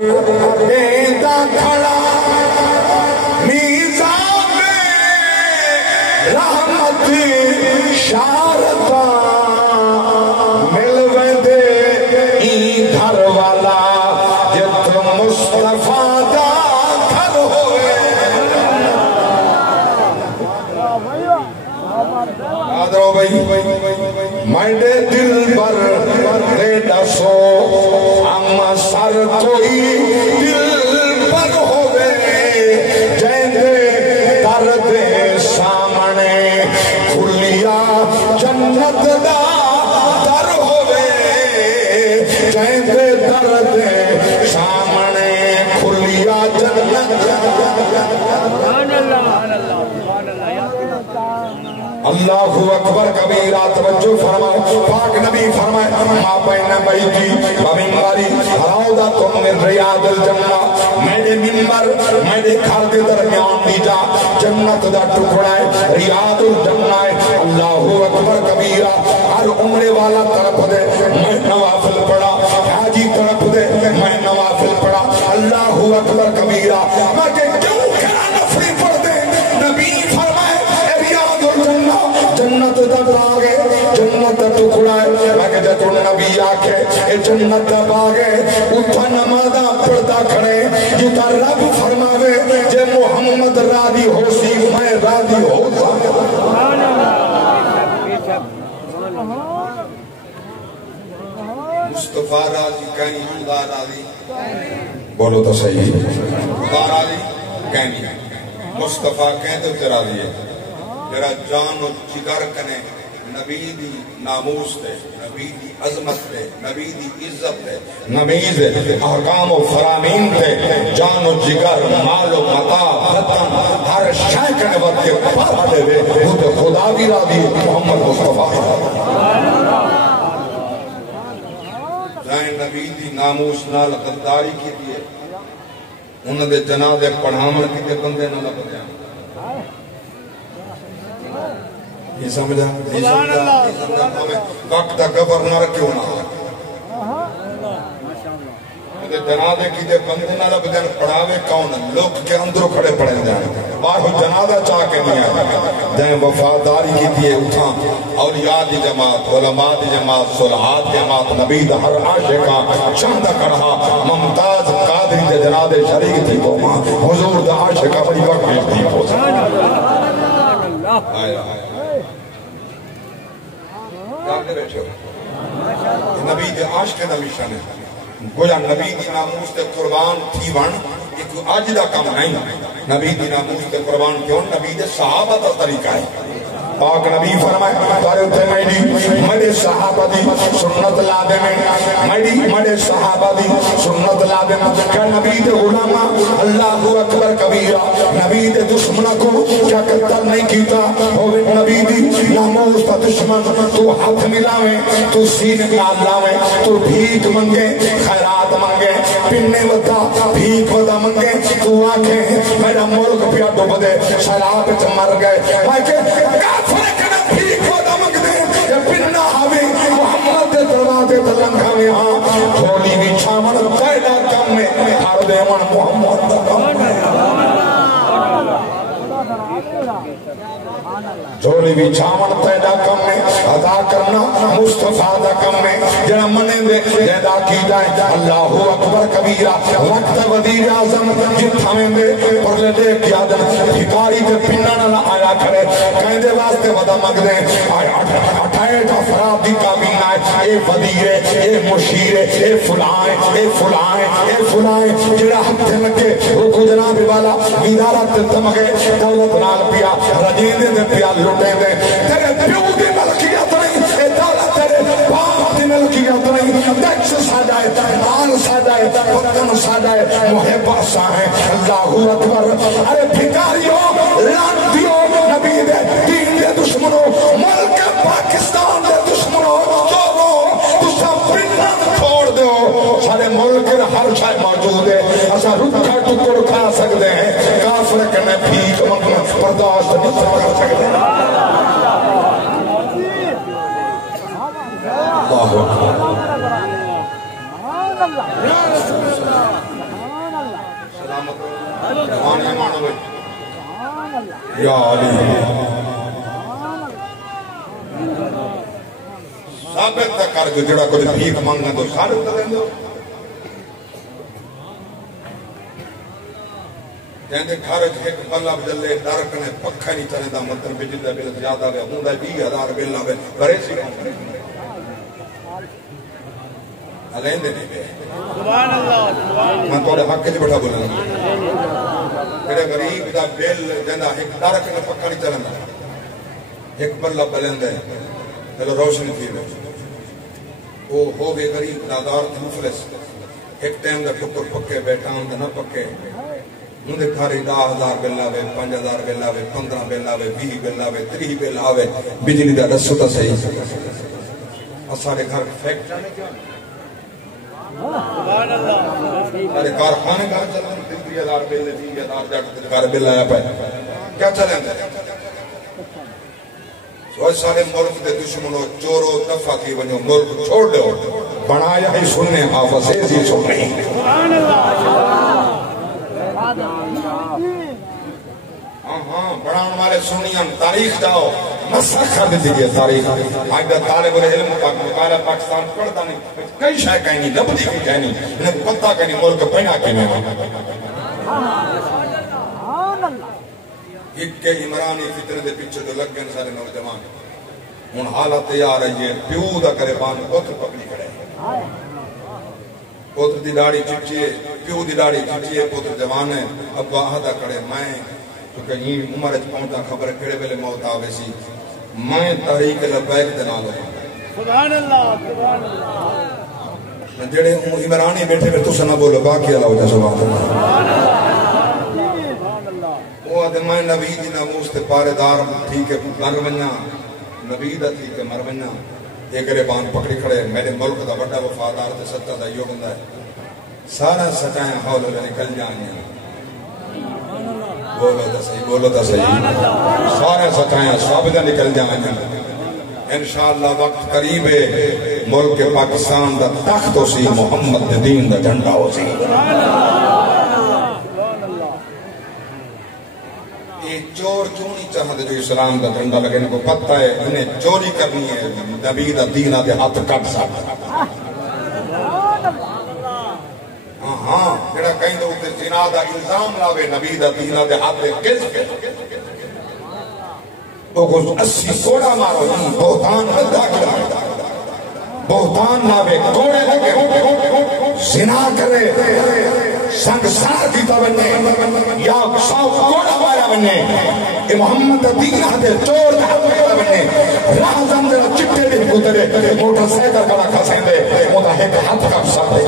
دیتا کھڑا میزان رحمت شارتا ملوے دے ای گھر والا جت مصطفیٰ دا گھر ہوئے یاد رہو بھائی میڈے دل پر دے ڈسو اما سر کوئی دل پر ہوئے جیندے درد سامنے کھلیا جنت دا در ہوئے جیندے درد سامنے کھلیا جنت اللہ اکبر کبیرہ توجہ فرمائے پاک نبی فرمائے ما بین بیتی و منبری روضۃ من ریاض الجنہ میرے منبر میرے گھر کے درمیان دی جا جنت دا ٹکڑا ہے ریاض الجنہ ہے اللہ اکبر کبیرہ ہر عمرے والا طرف دے میں نوافل پڑھا حاجی طرف دے میں نوافل پڑھا اللہ اکبر کبیرہ میں کہ کیوں کرا نفری پڑھ دے نبی فرمائے ریاض الجنہ جنت دا باغے جنت دا ٹکڑا ہے میں کہ تو نبی آکھے اے جنت دا باغے اتھا نمازہ پڑھتا کھڑے جتا رب فرماوے جے محمد راضی ہو سی میں راضی ہو مصطفیٰ راضی کہیں خدا راضی بولو تو صحیح خدا راضی کہیں مصطفیٰ کہیں تو راضی ہے میرا جان و جگر کنے نبی دی ناموس دے نبی دی عظمت دے نبی دی عزت دے نبی دے احکام و فرامین دے جان و جگر مال و مطا وطن ہر شے کنے وقت کے پاپا دے وے خود خدا بھی راضی محمد مصطفیٰ جائیں نبی دی ناموس نال غداری کی دیئے انہوں دے جنازے پڑھامر کی دے بندے نہ لگتے ہیں یہ سمجھا وقت دا گورنر کیوں نہ جنازے کی دے بندے نہ لب دین پڑھاوے کون لوگ کے اندروں کھڑے پڑے جائیں باہر جنازہ چاہ کے نہیں آئے دیں وفاداری کی دیئے اٹھاں اولیاء دی جماعت علماء دی جماعت صلحات جماعت نبی دا ہر عاشقہ چند کرہا ممتاز قادری دے جنازے شریک تھی کو ماں حضور دا عاشقہ بڑی وقت تھی کو آیا جانتے بیٹھے ہو نبی دے عاشق دا مشن ہے گویا نبی دی ناموس تے قربان تھی ون ایک آج دا کام نہیں نبی دی ناموس تے قربان کیوں نبی دے صحابہ دا طریقہ ہے پاک نبی فرمائے تارے اتھے میڈی مڑے صحابہ دی سنت لادے میں مڑے صحابہ دی سنت لادے میں کہ نبی دے غلامہ اللہ اکبر کبیرہ نبی دے دشمنہ کو کیا قتل نہیں کیتا ہوئے نبی دی ناموس تا دشمن تو ہاتھ ملاویں تو سینے میں لاویں تو بھیک منگے خیرات منگے پننے ودا بھیک ودا منگے تو آنکھیں میرا ملک پیا ڈوب دے شراب چ مر گئے میں کہ فرقنا بھیک ودا منگ دے یہ پننا ہوئے محمد دے دروازے تلنگا میں ہاں تھوڑی بھی چھامن تیڑا کم میں ہر دے من محمد دا کم میں جوڑی بھی چھاون پیدا کم میں ادا کرنا مصطفیٰ دا کم میں جنہ منے دے دیدا کی جائے اللہ اکبر کبیرہ وقت وزیر اعظم جتھا میں دے اور لے دے کیا دن بھکاری دے پننا نہ آیا کرے کہیں دے واسطے ودا مگ دے اٹھائیٹ افراد دی کابین آئے اے وزیرے اے مشیرے اے فلائیں اے فلائیں اے فلائیں جڑا ہتھے لگے رکو جناب والا ویدارت دمگے دولت نال پیا رجیندے دے پیا لٹے دے تیرے پیو دی ملکیت نہیں اے دولت تیرے باپ دی ملکیت نہیں دیکھ ساجائے مال ساجائے وطن ساجائے محبہ ساہیں اللہ اکبر ارے بھکاریوں لانتیوں نبی دے دین دے دشمنوں ملک پاکستان دے دشمنوں تسا پننا چھوڑ دو سارے ملک ہر شاہ موجود ہے ایسا رکھا ٹکڑ کھا سکتے ہیں کافر کنے بھیک منگنا برداشت نہیں کر سکتے اللہ اکبر ہوئے یا علی ثابت تک کر جو جڑا کچھ بھیک مانگنا تو ثابت کر دیں دو جہاں گھر ایک بلب جلے ڈرکنے پکھا نہیں چلے دا مطلب بجلی دا بل زیادہ ہوئے ہوں دا 20,000 بل نہ ہوئے بڑے سی علین دے نہیں بے سبحان اللہ میں توڑے حق کے بڑھا بولنا تیرے غریب دا بل جہاں ایک ڈرکنے پکھا نہیں چلنا ایک بلب بلند ہے چلو روشنی تھی وہ ہو گئے غریب نادار تھے مفلس ایک ٹائم دا ٹکر پکے بیٹھا ہوں دا نہ پکے مندے کھاری 10,000 بل آوے 5,000 بل آوے 15 بل آوے 20 بل آوے 30 بل آوے بجلی دا رسو تا صحیح اور سارے گھر فیکٹر نہیں کیا سبحان اللہ سارے کارخانے گھر چلیں 30,000 بل 20,000 جاٹ گھر بل آیا پائے کیا چلیں گے سوائے سارے ملک دے دشمنوں چورو دفع کی ونیو ملک چھوڑ دو بنایا ہی سننے حافظ ایزی سن رہی سبحان اللہ ہاں بڑھان والے سنیاں تاریخ جاؤ مسخ کر دیتی گئے تاریخ آج دا طالب علم مقالہ پاکستان پڑھتا نہیں کئی شاہ کہیں نہیں لبدی کی کہیں نہیں انہیں پتہ کہیں نہیں ملک پہنا کے میں ایک کے عمرانی فتنے دے پیچھے جو لگ گئے سارے نوجوان ان حالت تیار ہے یہ پیو دا کرے بان پتر پکڑی کھڑے پتر دی داڑی چچیے پیو دی داڑی چچیے پتر جوان ہے اب آہدہ کھڑے میں کیونکہ یہ عمر اچ پہنچا خبر کھڑے بلے موت آوے سی میں تحریک لبیک دنا لوں سبحان اللہ سبحان اللہ جڑے عمرانی بیٹھے میں تو سنا بولو باقی اللہ ہوتا سبحان اللہ وہ آدھے میں نبی دی ناموس تے پارے دار ٹھیک ہے مر ونجا نبی دا ٹھیک ہے مر ونجا یہ کرے بان پکڑی کھڑے میرے ملک دا بڑا وفادار تے سچا دا یہ بندہ ہے سارا سچائیں حول میں نکل جائیں بولو تا صحیح سارے سچائیں سب دا نکل جائیں انشاءاللہ وقت قریب ہے ملک پاکستان دا تخت ہو سی محمد دین دا جھنڈا ہو سی یہ چور کیوں نہیں چاہتے جو اسلام کا جھنڈا لگے ان کو پتہ ہے انہیں چوری کرنی ہے نبی دا دین آدھے ہاتھ کٹ سکتا ہاں جڑا کہیں دو تے زنا دا الزام لاوے نبی دا دین آدھے ہاتھ کس کے تو کو 80 کوڑا مارو بہتان ردا کرا بہتان لاوے کوڑے لگے زنا کرے سنگسار کی تو بننے یا 100 کوڑا مارا بننے یہ محمد دین آدھے چور دا بننے رازم دے چٹے دے گزرے موٹر سیکل کڑا کھسیں دے موٹا ایک ہاتھ کا سب دے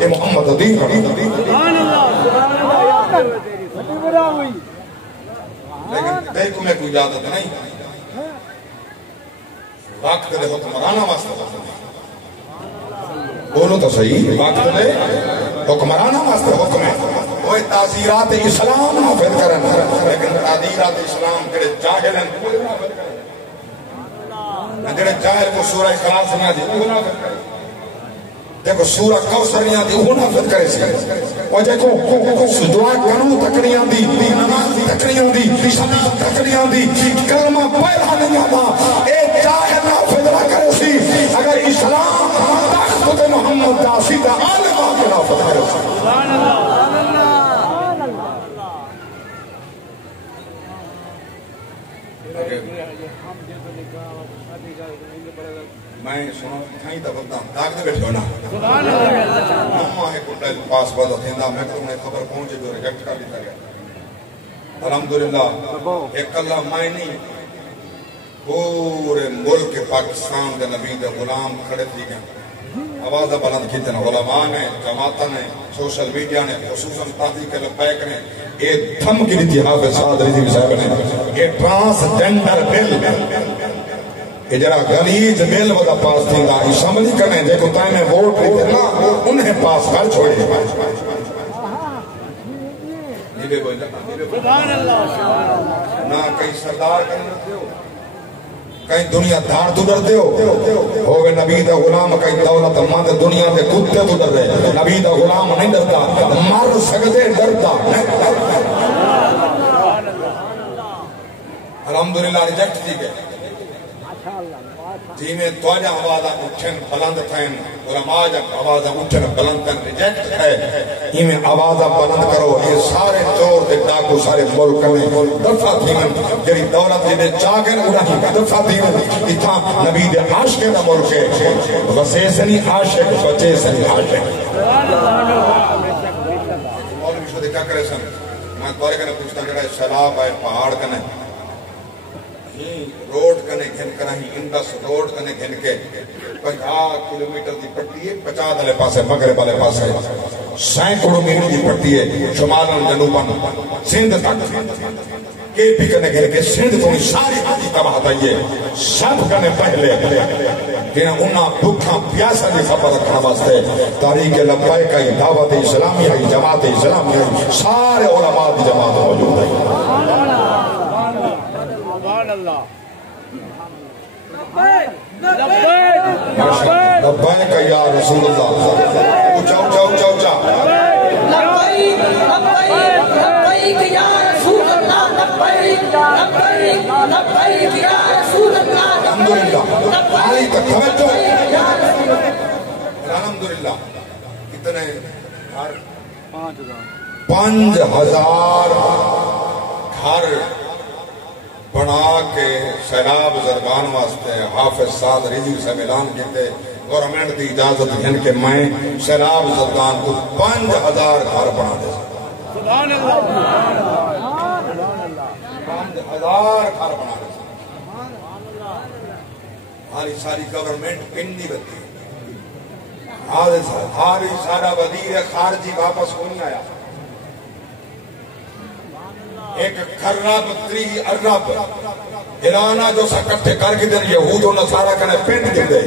یہ محمد دین سبحان اللہ لیکن دیکھو میں کوئی اجازت نہیں وقت دے حکمرانا واسطہ بولو تو صحیح وقت دے حکمرانا واسطہ حکم ہے وہ تعزیرات اسلام نافذ کرن لیکن تعزیرات اسلام کڑے جاہلن جڑے جاہل کو سورہ اخلاص نہ دی وہ نافذ کرے دیکھو سورہ کوثر نہ دی وہ نافذ کرے سی اور دیکھو دعا کروں تکڑیاں دی نماز تکڑیاں دی صلاۃ تکڑیاں دی کلمہ پڑھا نہیں آتا اے جاہل نافذ نہ کرے سی اگر اسلام تخت محمد دا سیدھا عالم آ کے نافذ کرے سبحان اللہ میں سنو کھائیں تا بندہ داغ دے بیٹھے ہونا سبحان اللہ ماما ہے کوٹل پاس بدا تھیندا میں کو نے خبر پہنچے جو ریجیکٹ کر دیتا گیا الحمدللہ ایک اللہ میں نہیں پورے ملک پاکستان دے نبی دے غلام کھڑے تھی گئے آوازہ بلند کی تھے علماء نے جماعتہ نے سوشل میڈیا نے خصوصاً تحقیق لبیک نے ایک تھم کی دیتی حافظ سعد رضی صاحب نے یہ ٹرانسجنڈر بل کہ جرا غلیظ بل ودا پاس تھی گا اسمبلی کرنے دیکھو تائیں میں ووٹ لیتے نا انہیں پاس کر چھوڑے سبحان اللہ نہ کہیں سردار کرنے ہو کہیں دنیا دھار تو ڈرتے ہو ہوگے نبی دا غلام کہیں دولت مند دنیا دے کتے تو ڈر رہے نبی دا غلام نہیں ڈرتا مر سکتے ڈرتا الحمدللہ ریجیکٹ تھی گئے جی میں توجہ آوازہ اٹھن بلند تھین علماء جب آوازہ اٹھن بلند تھین ریجیکٹ ہے یہ میں آوازہ بلند کرو یہ سارے چور دے ڈاکو سارے ملک میں دفعہ تھیمن جری دولت جنہیں چاگن انہی کا دفعہ تھیمن اتھا نبی دے عاشق دا ملک ہے وسے سنی عاشق بچے سنی عاشق مولوی شو دے کیا کرے سن میں دورے کنے پوچھتا جڑا سیلاب ہے پہاڑ کنے روڈ کنے گھن کراہی انڈس روڈ کنے گھن کے 50 کلومیٹر دی پٹی ہے 50 دلے پاسے مغرب والے پاسے سینکڑوں میل دی پٹی ہے شمالن جنوبن سندھ تک کے بھی کنے گھن کے سندھ تو ساری آجی تباہ دائیے سب کنے پہلے کہ انہاں بھکھاں پیاسا دی خبر رکھنا واسطے تاریخ لبائی کا دعوت اسلامی ہے جماعت اسلامی ہے سارے علماء دی جماعت موجود ہے لبیک یا رسول اللہ اچھا اچھا اچھا اچھا لبیک لبیک یا رسول اللہ لبیک لبیک لبیک یا رسول اللہ الحمدللہ آلی تک توجہ الحمدللہ کتنے 5000 گھر بنا کے سیلاب زرگان واسطے حافظ سعد رضوی سے اعلان کیتے گورنمنٹ دی اجازت گھن کے میں سیلاب زرگان کو 5000 گھر بنا دے سبحان اللہ 5000 گھر بنا دے ہماری ساری گورنمنٹ پن نہیں بتی ہماری سارا وزیر خارجی واپس کو نہیں آیا ایک خراب 3 ارب اعلانہ جو سا کٹھے کر کے دن یہود و نصارہ کنے پینڈ دے دے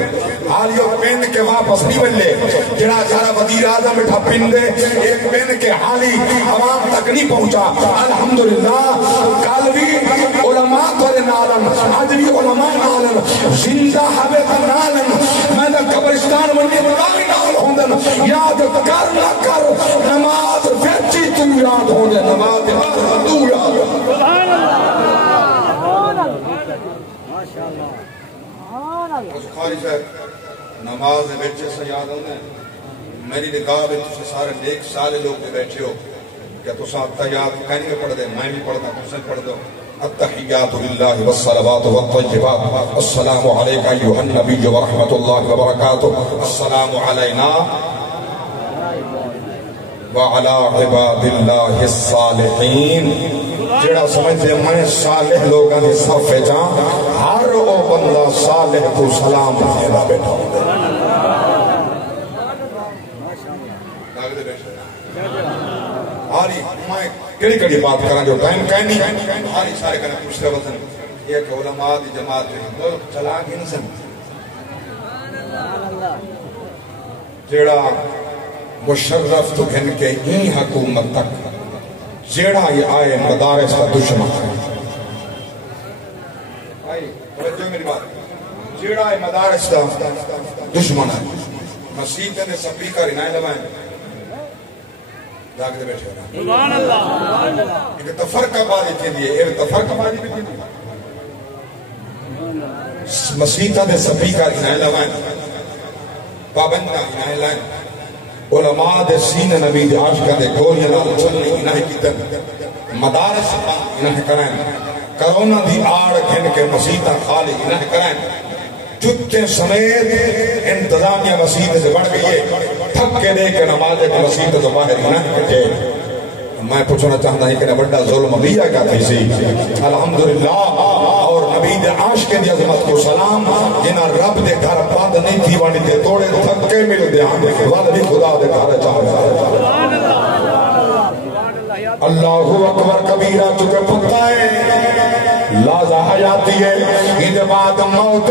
حال یہ پینڈ کے واپس نہیں ملے جڑا سارا وزیر اعظم اٹھا پینڈ دے ایک پینڈ کے حالی عوام تک نہیں پہنچا الحمدللہ کل بھی علماء تورے نالن آج بھی علماء نالن زندہ حبیت نالن میں نے قبرستان منی بلاوی نال ہوندن یاد کر نہ کر نماز ویچی تو یاد ہوندے نماز تو یاد سبحان اللہ خاری صاحب نماز بیٹھے سے یاد ہونے میری نگاہ میں تجھے سارے نیک سالے لوگ بیٹھے ہو کیا تو ساتھ تیاد کہنی میں پڑھ دے میں بھی پڑھتا تجھے پڑھ دو التحیات للہ والصلوات والطیبات السلام علیکہ ایوہ النبی ورحمت اللہ وبرکاتہ السلام علینا وعلا عباد اللہ الصالحین جڑا سمجھتے میں صالح لوگاں دی صف جان ہر او بندہ صالح کو سلام دینا بیٹھا ہوندے ہاری میں کڑی کڑی بات کرنا جو ٹائم کہنی ہاری سارے کہنا پوچھتے وطن ایک علماء دی جماعت جو چلا گی نسن جڑا مشرف تو گھن کے ہی حکومت تک جیڑا یہ آئے مدارس کا دشمن آئی توجہ میری بات جیڑا یہ مدارس کا دشمن ہے مسیح نے سپیکر انائیں لوائیں جاگتے بیٹھے ہونا سبحان اللہ ایک تفرقہ بازی کے لیے ایک تفرقہ بازی بھی کی مسیح نے سپیکر انائیں لوائیں پابندہ انائیں لائیں علماء دے سین نبی دے عاشقہ دے گولیاں نال چلنی انہیں کی تن مدارس انہیں کرائیں کرونا دی آڑ گھن کے مسیحہ خالی انہیں کرائیں جتے سمیت انتظامیہ مسیح سے بڑھ گئی ہے تھک کے دے کے نماز کے مسیح تو باہر انہیں کٹے میں پوچھنا چاہتا ہوں کہ بڑا ظلم لیا کیا تھی سی الحمدللہ اور نبی دے عاشق دی عظمت کو سلام جنہ رب دے گھر بند نہیں تھی وانی دے توڑے تھکے مل دے آن والدی خدا دے گھر چاہے اللہ اکبر کبیرہ چکے پتا ہے لازہ حیاتی ہے کہ بعد موت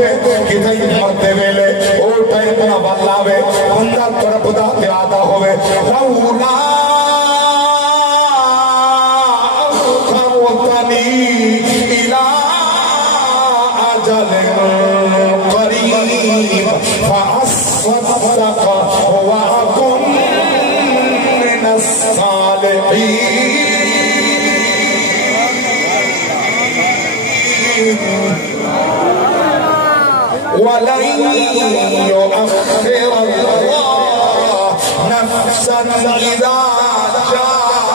کہ نہیں مرتے ویلے اوٹا اتنا بلاوے بندہ طرف دا تیادہ ہوئے رونا فأصدق وأكن من الصالحين وَلَن يُؤَخِّرَ اللَّهُ نَفْسًا إِذَا جَاءَ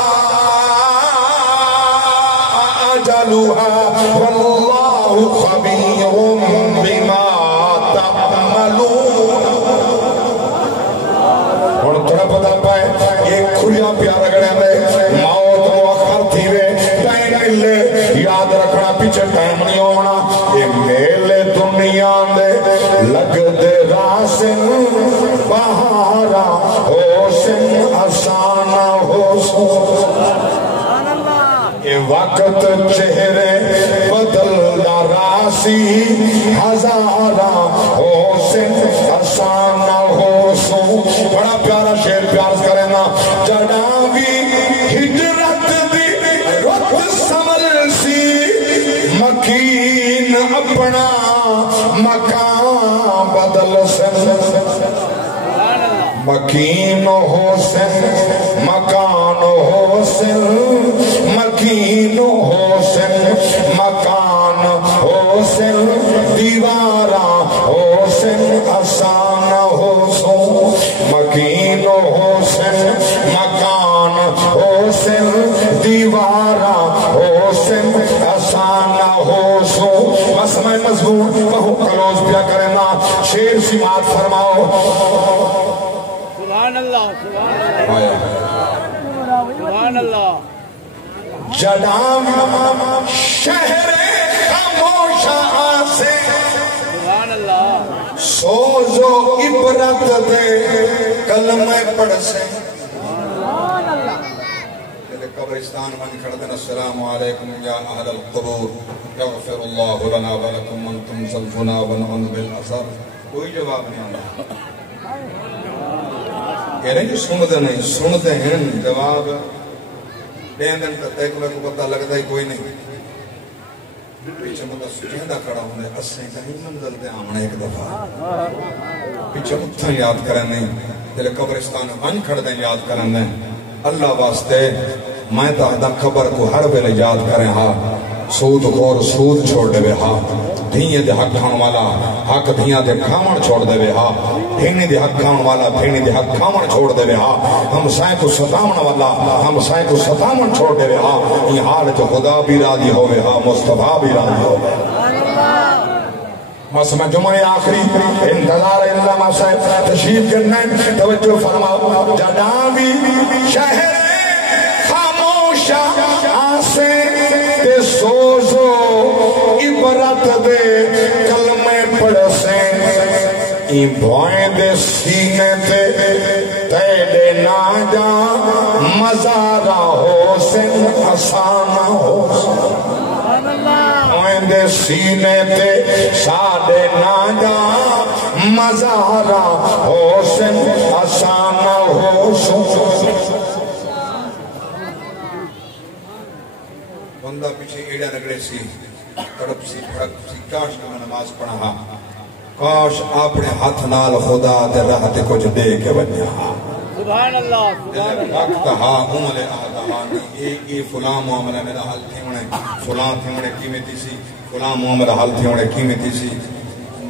أَجَلُهَا وَاللَّهُ خَبِيرٌ بِمَا تَعْمَلُونَ. اور تھوڑا پتا پائے یہ کھلیا پیارا گڑے میں موت مؤخر تھی وے ٹائم ملے یاد رکھنا پیچھے ٹائم نہیں ہونا. یہ میلے دنیا دے لگ دے راسن بہارا حسن آسانہ حسن. یہ وقت چہرے بدل راسی ہزارہ حسن آسانہ حسن. بڑا پیارا شعر پیار کرے نا. جڑاں بھی ہجرت دی رت سمل سی مکین اپنا مکان بدل سن. مکین حسن مکان حسن مکین حسن مکان حسن دیوارا حسن آسان حسن. مکین حسن مکان حسن دیوارا حسن آسان حسن. بس میں مضمون بہو کلوز پیا کرنا. شیر سماعت فرماؤ. سبحان اللہ سبحان اللہ. جڑام شہر خاموشاں سے سبحان اللہ. سوزو عبرت دے کلمہ پڑھ سے. قبرستان من کھڑدن السلام علیکم یا اہل القبور یغفر اللہ لنا ولکم انتم سلفنا ونعوذ بالاثر. کوئی جواب نہیں آتا. یہ نہیں جو سنتے ہیں جواب دین دن تک میں کو پتہ لگتا ہے کوئی نہیں. پیچھے مطلب سجیدہ کھڑا ہونے اسیں کہیں منزل دے آمنے ایک دفعہ پیچھے اتھا یاد کرنے دلے قبرستان من کھڑ دیں یاد کرنے. اللہ واسطے میں تاہدہ قبر کو ہر ویلے یاد کریں. ہاں سود خور سود چھوڑ دے وے. ہاں دھیئے دے حق کھان والا حق دھیاں دے کھامن چھوڑ دے وے. ہاں بھینی دے حق کھان والا بھینی دے حق کھامن چھوڑ دے وے. ہاں ہم سائیں کو ستامن والا ہم سائیں کو ستامن چھوڑ دے وے. ہاں یہ حال جو خدا بھی راضی ہوئے. ہاں مصطفیٰ بھی راضی ہوئے. بس میں جمعہ آخری انتظار اللہ صاحب تشریف کرنے توجہ فرماؤ. جڑاں بھی شہر خاموشاں آسے تے سوزو عبرت دے کلمے پڑھ سے. این بھوئیں دے سینے تے تیڑے نہ جا مزارہ حسن آسانہ حسن. بھوئیں دے سینے تے ساڑے نہ جا مزارہ حسن آسانہ حسن. بندہ پیچھے ایڑا رگڑے سی تڑپ سی پھڑک سی. کاش کہ میں نماز پڑھا. کاش اپنے ہاتھ نال خدا دے راہ تے کچھ دے کے بنیا. سبحان اللہ سبحان اللہ. کہا عملے آدھا یہ فلاں معاملہ میرا حل تھیونے فلاں تھیونے قیمتی سی فلاں معاملہ حل تھیونے قیمتی سی.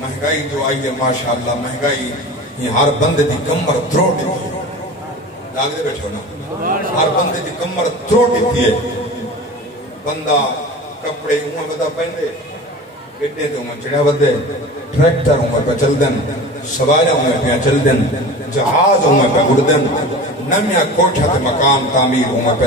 مہنگائی جو آئی ہے ماشاءاللہ مہنگائی یہ ہر بندے دی کمر تروڑ دیتی ہے. لاگ دے بیٹھو نا. ہر بندے دی کمر تروڑ دیتی ہے. بندہ کپڑے ہوں بدا پہنے گڈے تو میں چڑھا بدے ٹریکٹر ہوں پہ چل دن سوارے ہوں پہ چل دن جہاز ہوں پہ گڑ دن نمیاں کوٹھا تے مکان تعمیر ہوں پہ